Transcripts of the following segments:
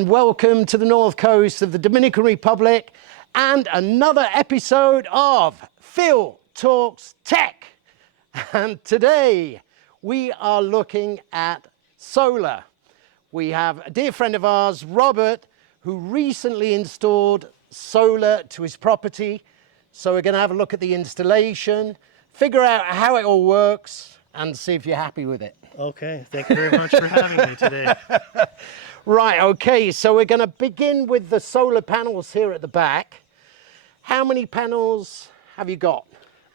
and welcome to the north coast of the Dominican Republic and another episode of Phil Talks Tech. And today we are looking at solar. We have a dear friend of ours, Robert, who recently installed solar to his property. So we're going to have a look at the installation, figure out how it all works, and see if you're happy with it. Okay, thank you very much for having me today. Right, okay, so we're going to begin with the solar panels here at the back. How many panels have you got,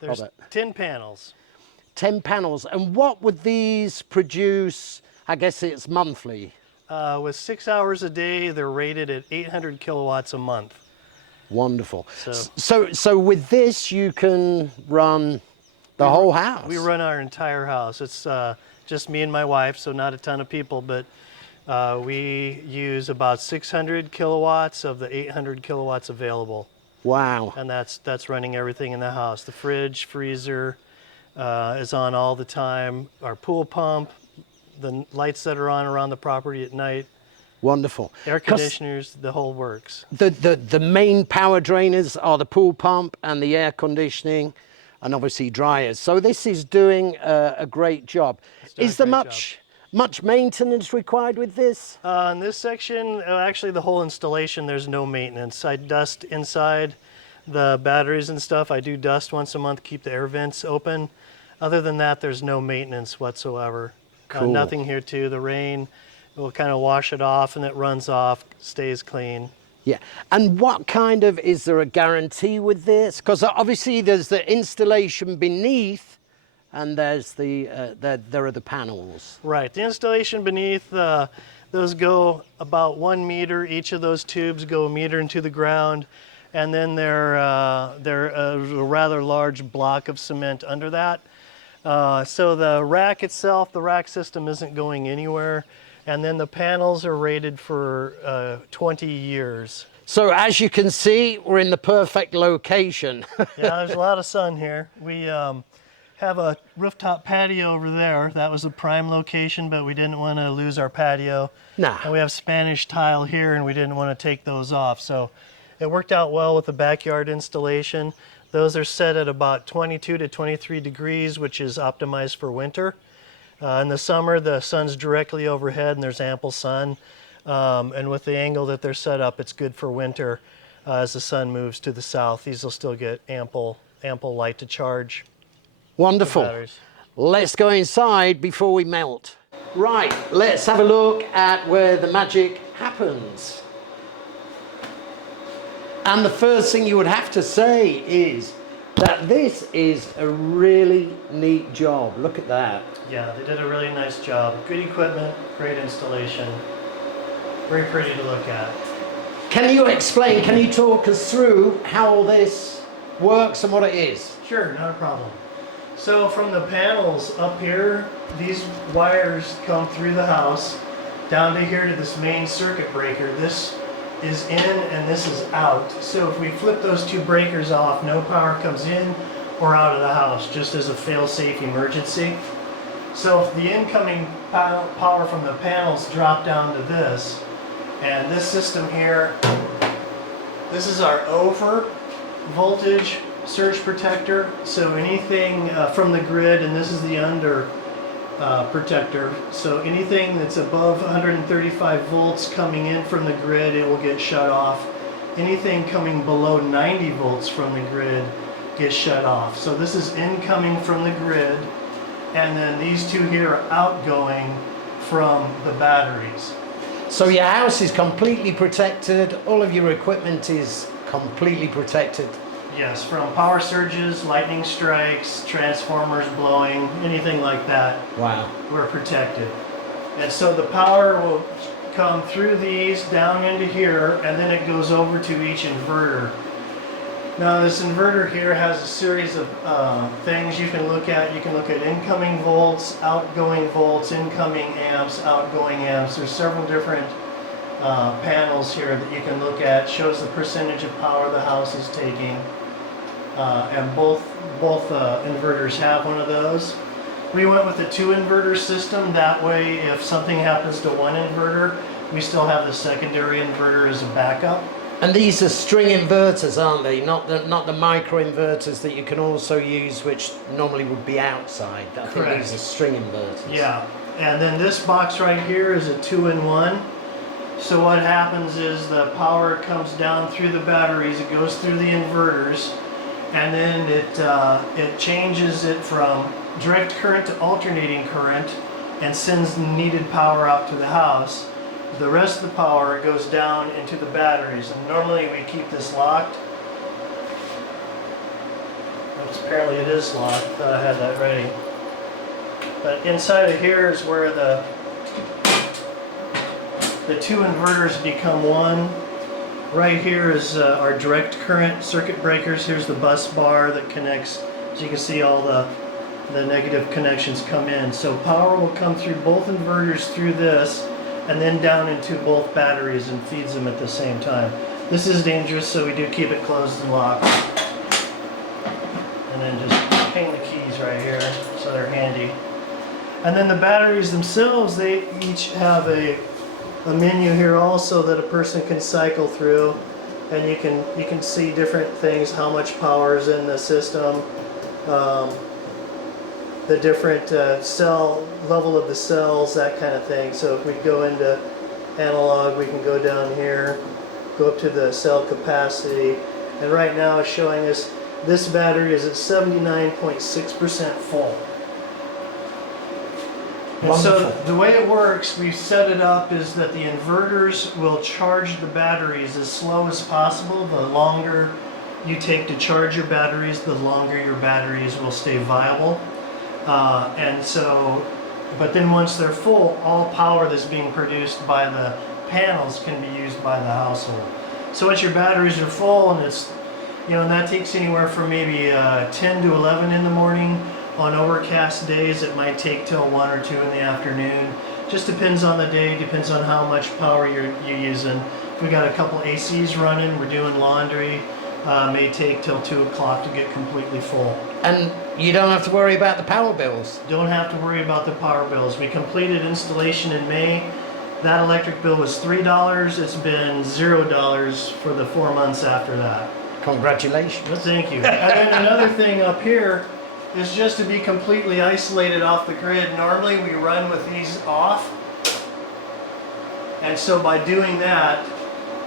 There's Robert? 10 panels. 10 panels. And what would these produce? I guess it's monthly. With 6 hours a day, they're rated at 800 kilowatts a month. Wonderful. So with this, you can run the whole house? We run our entire house. It's just me and my wife, so not a ton of people, but we use about 600 kilowatts of the 800 kilowatts available. Wow. And that's running everything in the house. The fridge, freezer is on all the time. Our pool pump, the lights that are on around the property at night. Wonderful. Air conditioners, the whole works. The main power drainers are the pool pump and the air conditioning, and obviously dryers. So this is doing a great job. Is there much maintenance required with this? In this section, actually the whole installation, there's no maintenance. I dust inside the batteries and stuff. I do dust once a month, keep the air vents open. Other than that, there's no maintenance whatsoever. Cool. Nothing here too. The rain will kind of wash it off and it runs off, stays clean. Yeah, and what kind of, is there a guarantee with this? Because obviously there's the installation beneath and there's there are the panels. Right, the installation beneath, those go about 1 meter. Each of those tubes go 1 meter into the ground, and then they're a rather large block of cement under that. So the rack itself, the rack system isn't going anywhere, and then the panels are rated for 20 years. So as you can see, we're in the perfect location. Yeah, there's a lot of sun here. We have a rooftop patio over there. That was a prime location, but we didn't want to lose our patio. Nah. And we have Spanish tile here, and we didn't want to take those off. So it worked out well with the backyard installation. Those are set at about 22 to 23 degrees, which is optimized for winter. In the summer, the sun's directly overhead, and there's ample sun. And with the angle that they're set up, it's good for winter. As the sun moves to the south, these will still get ample light to charge. Wonderful. Let's go inside before we melt. Right, let's have a look at where the magic happens. And the first thing you would have to say is that this is a really neat job. Look at that. Yeah, they did a really nice job. Good equipment, great installation. Very pretty to look at. Can you explain, can you talk us through how all this works and what it is? Sure, not a problem. So from the panels up here, these wires come through the house down to here to this main circuit breaker. This is in and this is out. So if we flip those two breakers off, no power comes in or out of the house, just as a fail-safe emergency. So if the incoming power from the panels drop down to this, and this system here, this is our over voltage surge protector. So anything from the grid, and this is the under protector. So anything that's above 135 volts coming in from the grid, it will get shut off. Anything coming below 90 volts from the grid gets shut off. So this is incoming from the grid, and then these two here are outgoing from the batteries. So your house is completely protected, all of your equipment is completely protected. Yes, from power surges, lightning strikes, transformers blowing, anything like that. Wow. We're protected. And so the power will come through these down into here, and then it goes over to each inverter. Now this inverter here has a series of things you can look at. You can look at incoming volts, outgoing volts, incoming amps, outgoing amps. There's several different panels here that you can look at. Shows the percentage of power the house is taking. And both inverters have one of those. We went with the 2 inverter system. That way, if something happens to one inverter, we still have the secondary inverter as a backup. And these are string inverters, aren't they? Not the micro inverters that you can also use, which normally would be outside. I think Correct. these are string inverters. Yeah, and then this box right here is a 2-in-1. So what happens is the power comes down through the batteries, it goes through the inverters, and then it changes it from direct current to alternating current and sends needed power out to the house. The rest of the power goes down into the batteries, and normally we keep this locked. Oops, apparently it is locked. Thought I had that ready. But inside of here is where the two inverters become one. Right here is our direct current circuit breakers. Here's the bus bar that connects. As you can see, all the negative connections come in. So power will come through both inverters through this, and then down into both batteries and feeds them at the same time. This is dangerous, so we do keep it closed and locked. And then just hang the keys right here, so they're handy. And then the batteries themselves, they each have a menu here also that a person can cycle through, and you can see different things, how much power is in the system, the different cell level of the cells, that kind of thing. So if we go into analog, we can go down here, go up to the cell capacity, and right now it's showing us this battery is at 79.6% full. And so the way it works, we've set it up is that the inverters will charge the batteries as slow as possible. The longer you take to charge your batteries, the longer your batteries will stay viable. But then once they're full, all power that's being produced by the panels can be used by the household. So once your batteries are full, and and that takes anywhere from maybe 10 to 11 in the morning. On overcast days, it might take till 1 or 2 in the afternoon. Just depends on the day, depends on how much power you're using. If we got a couple ACs running, we're doing laundry, may take till 2 o'clock to get completely full. And you don't have to worry about the power bills. Don't have to worry about the power bills. We completed installation in May. That electric bill was $3. It's been $0 for the 4 months after that. Congratulations. Well, thank you. And then another thing up here is just to be completely isolated off the grid. Normally we run with these off, and so by doing that,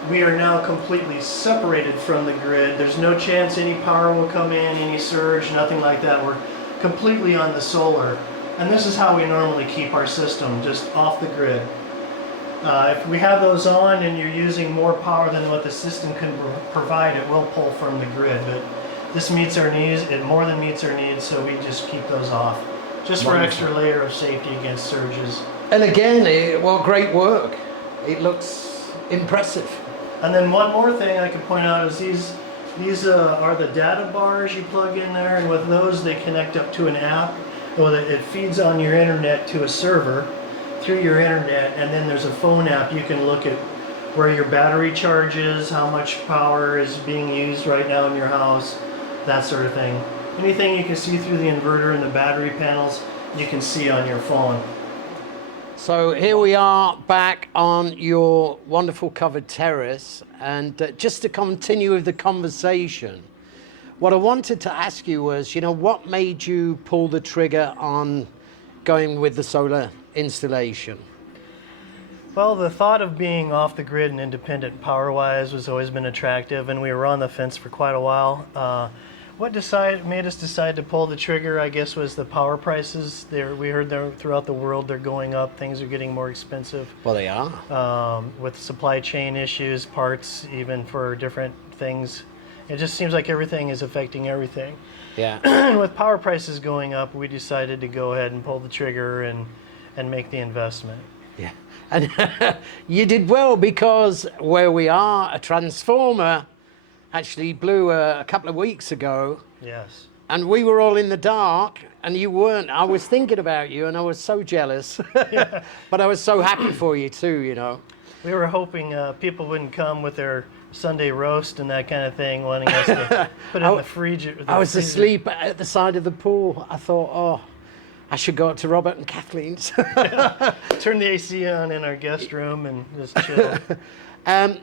we are now completely separated from the grid. There's no chance any power will come in, any surge, nothing like that. We're completely on the solar, and this is how we normally keep our system, just off the grid. If we have those on and you're using more power than what the system can provide, it will pull from the grid. But this meets our needs, it more than meets our needs, so we just keep those off. Just for extra layer of safety against surges. And again, well, great work. It looks impressive. And then one more thing I could point out is these are the data bars you plug in there, and with those they connect up to an app. Well, it feeds on your internet to a server through your internet, and then there's a phone app. You can look at where your battery charge is, how much power is being used right now in your house, that sort of thing. Anything you can see through the inverter and the battery panels, you can see on your phone. So here we are back on your wonderful covered terrace, and just to continue with the conversation, what I wanted to ask you was, what made you pull the trigger on going with the solar installation? Well, the thought of being off the grid and independent power-wise has always been attractive, and we were on the fence for quite a while. What made us decide to pull the trigger, I guess, was the power prices. We heard throughout the world they're going up. Things are getting more expensive. Well, they are. With supply chain issues, parts, even for different things. It just seems like everything is affecting everything. Yeah. And with power prices going up, we decided to go ahead and pull the trigger and make the investment. Yeah. And you did well, because where we are, a transformer actually blew a couple of weeks ago. Yes. And we were all in the dark, and you weren't. I was thinking about you, and I was so jealous. But I was so happy for you too, We were hoping people wouldn't come with their Sunday roast and that kind of thing, wanting us to put it in the freezer. I was asleep at the side of the pool. I thought, I should go up to Robert and Kathleen's. Turn the AC on in our guest room and just chill.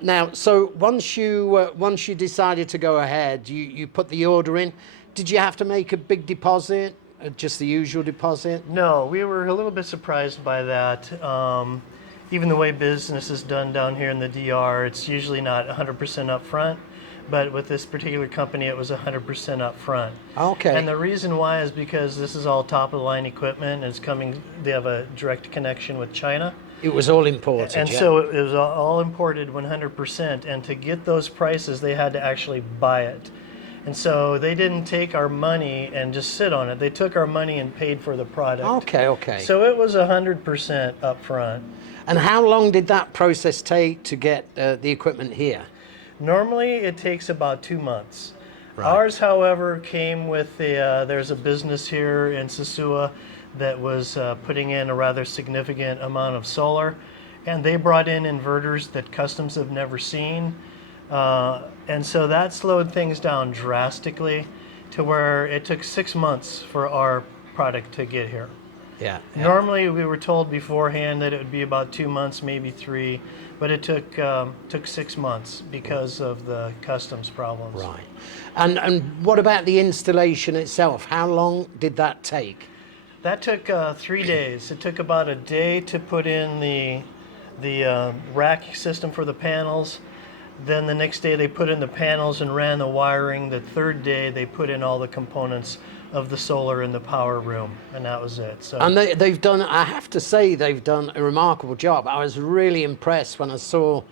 Now, so once you decided to go ahead, you put the order in. Did you have to make a big deposit? Just the usual deposit? No, we were a little bit surprised by that. Even the way business is done down here in the DR, it's usually not 100% upfront. But with this particular company, it was 100% upfront. Okay. And the reason why is because this is all top-of-the-line equipment. It's coming. They have a direct connection with China. It was all imported. And yeah. so it was all imported 100%. And to get those prices, they had to actually buy it. And so they didn't take our money and just sit on it. They took our money and paid for the product. Okay, okay. So it was 100% upfront. And how long did that process take to get the equipment here? Normally, it takes about 2 months. Right. Ours, however, came with there's a business here in Sosua that was putting in a rather significant amount of solar, and they brought in inverters that customs have never seen. And so that slowed things down drastically to where it took 6 months for our product to get here. Yeah. Normally, we were told beforehand that it would be about 2 months, maybe 3, but it took 6 months because of the customs problems. Right. And what about the installation itself? How long did that take? That took 3 days. It took about a day to put in the rack system for the panels. Then the next day they put in the panels and ran the wiring. The third day they put in all the components of the solar in the power room, and that was it. So. And they've done, I have to say, they've done a remarkable job. I was really impressed when I saw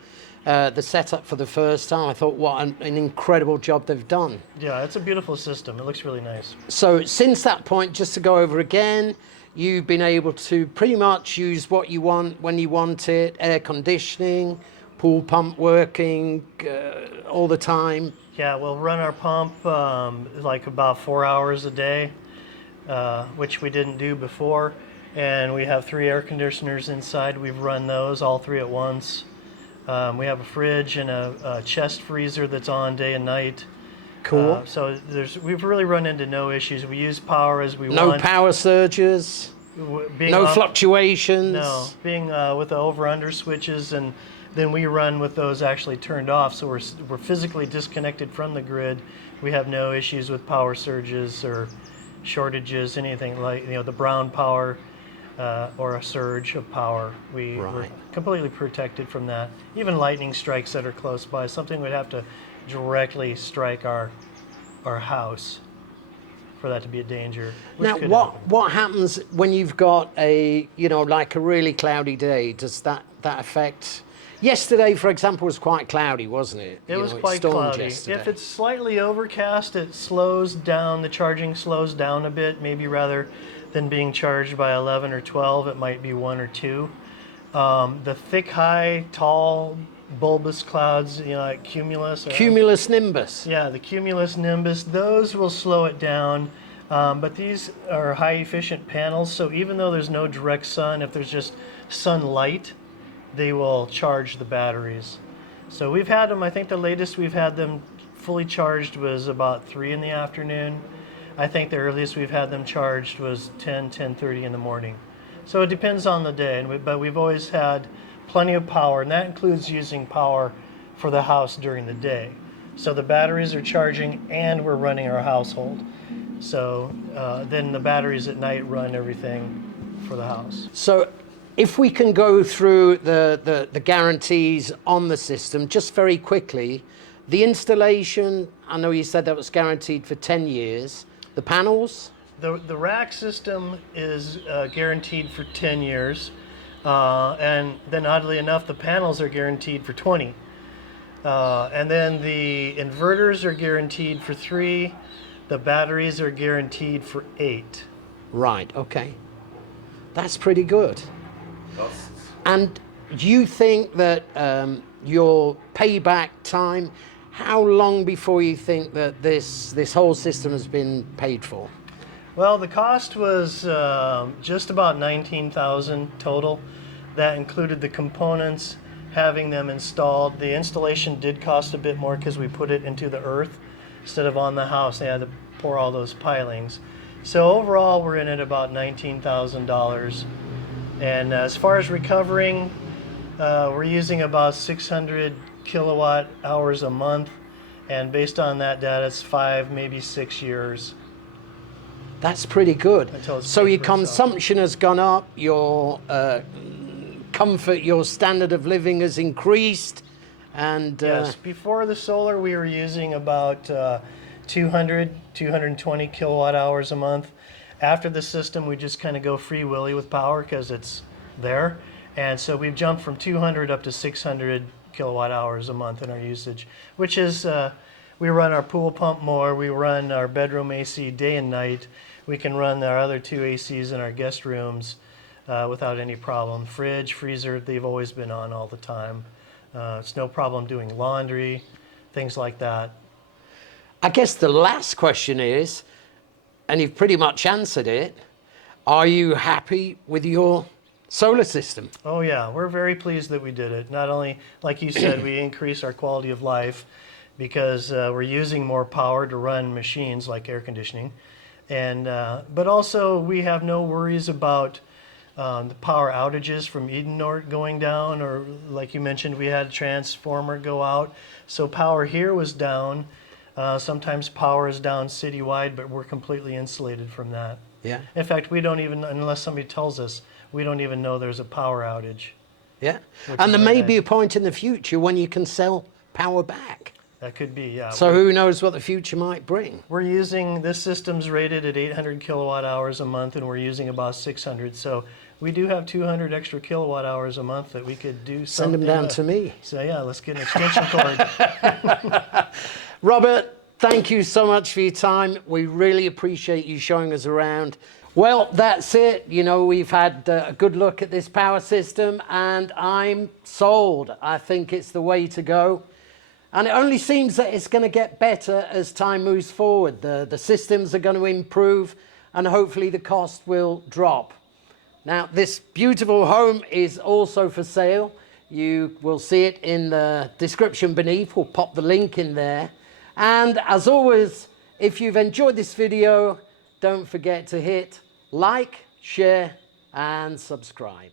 the setup for the first time. I thought, what an incredible job they've done. Yeah, it's a beautiful system. It looks really nice. So since that point, just to go over again, you've been able to pretty much use what you want when you want it, air conditioning, pool pump working all the time. Yeah, we'll run our pump like about 4 hours a day, which we didn't do before. And we have 3 air conditioners inside. We've run those all 3 at once. We have a fridge and a chest freezer that's on day and night. Cool. So we've really run into no issues. We use power as we want. No power surges, no fluctuations. No, being with the over-under switches, and then we run with those actually turned off, so we're physically disconnected from the grid. We have no issues with power surges or shortages, anything like the brown power or a surge of power. We're completely protected from that. Even lightning strikes that are close by, something would have to directly strike our house for that to be a danger. Now, what happens when you've got like a really cloudy day? Does that affect? Yesterday, for example, was quite cloudy, wasn't it? It was quite cloudy. Yesterday. If it's slightly overcast, it slows down. The charging slows down a bit. Maybe rather than being charged by 11 or 12, it might be 1 or 2. The thick, high, tall, bulbous clouds, like cumulus. Cumulus nimbus. Yeah, the cumulus nimbus. Those will slow it down. But these are high-efficient panels, so even though there's no direct sun, if there's just sunlight, they will charge the batteries. So we've had them, I think the latest we've had them fully charged was about 3 in the afternoon. I think the earliest we've had them charged was 10:30 in the morning. So it depends on the day, but we've always had plenty of power, and that includes using power for the house during the day. So the batteries are charging and we're running our household. So then the batteries at night run everything for the house. So if we can go through the guarantees on the system just very quickly, the installation, I know you said that was guaranteed for 10 years. The panels? The rack system is guaranteed for 10 years. And then oddly enough, the panels are guaranteed for 20. And then the inverters are guaranteed for 3. The batteries are guaranteed for 8. Right, okay. That's pretty good. And you think that your payback time, how long before you think that this whole system has been paid for? Well, the cost was just about $19,000 total. That included the components, having them installed. The installation did cost a bit more because we put it into the earth instead of on the house. They had to pour all those pilings. So overall, we're in at about $19,000. And as far as recovering, we're using about 600 kilowatt hours a month. And based on that data, it's 5, maybe 6 years. That's pretty good. Until it's So paid your for itself. consumption has gone up, your comfort, your standard of living has increased, and Yes, before the solar, we were using about 220 kilowatt hours a month. After the system, we just kind of go free willy with power because it's there. And so we've jumped from 200 up to 600 kilowatt hours a month in our usage, which is, we run our pool pump more, we run our bedroom AC day and night. We can run our other 2 ACs in our guest rooms without any problem. Fridge, freezer, they've always been on all the time. It's no problem doing laundry, things like that. I guess the last question is, and you've pretty much answered it, are you happy with your solar system? Oh yeah, we're very pleased that we did it. Not only, like you said, we increase our quality of life because we're using more power to run machines like air conditioning. And, but also we have no worries about the power outages from Edenort going down, or like you mentioned, we had a transformer go out. So power here was down. Sometimes power is down citywide, but we're completely insulated from that. Yeah. In fact, we don't even, unless somebody tells us, we don't even know there's a power outage. Yeah. Which And is there very may be a nice. point in the future when you can sell power back. That could be, yeah. So who knows what the future might bring? We're using, this system's rated at 800 kilowatt hours a month, and we're using about 600. So we do have 200 extra kilowatt hours a month that we could do Send something them down with. to me. So yeah, let's get an extension cord. Robert, thank you so much for your time. We really appreciate you showing us around. Well, that's it. You know, we've had a good look at this power system, and I'm sold. I think it's the way to go. And it only seems that it's going to get better as time moves forward. The systems are going to improve, and hopefully the cost will drop. Now, this beautiful home is also for sale. You will see it in the description beneath. We'll pop the link in there. And as always, if you've enjoyed this video, don't forget to hit like, share, and subscribe.